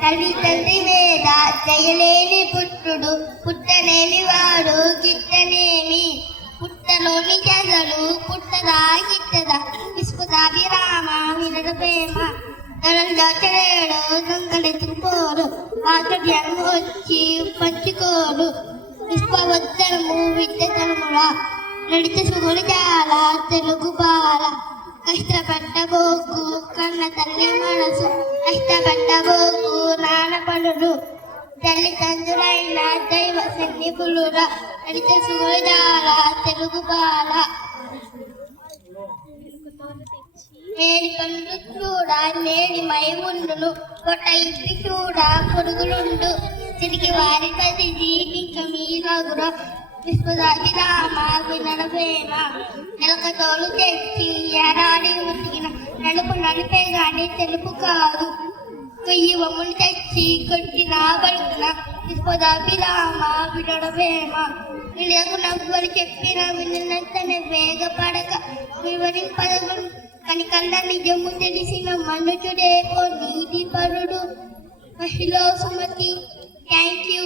తల్లి తండ్రి వేద దయలేని పుట్టుడు పుట్టలేని వాడు గిట్టనేమి పుట్టలోని జగలు పుట్టదా గిట్టదా? విసుకుదాది రామ వినడు ప్రేమ. తనలు దాచలేడు దొంగలెత్తుకుపోరు ఆచర్యం వచ్చి పంచుకోరు విశ్వవద్దరము విద్యతనమురా నడిత సుగుడు చాలా తెలుగు బాల. కష్టపడ్డ బోకు కన్న తల్లి మనసు కష్టపడ్డ బోకు తల్లి తల్లిదండ్రులైన దైవ సన్నిపులురా నడిత సుగుడు తెలుగు బాల. మేడి పండు చూడ నేడి మై ఉండును పొట్ట ఇప్పి చూడ పొరుగులుండు తిరిగి వారి పదిది జీవించ మీరగుర విశ్వదాది రామ వినడ తోలు తెచ్చి ఏడాది ఉతికిన నలుపు నడిపే గాని తెలుపు కాదు కొయ్యి బొమ్మలు తెచ్చి కొట్టిన బడుకున విశ్వదాది విడవేమా వినడ ప్రేమ నీకు నవ్వలు చెప్పిన విన్నంతనే వేగపడక వివరింపదగు కనికల్ల నిజము తెలిసిన మనుషుడే ఓ నీతి పరుడు మహిళ సుమతి థ్యాంక్ యూ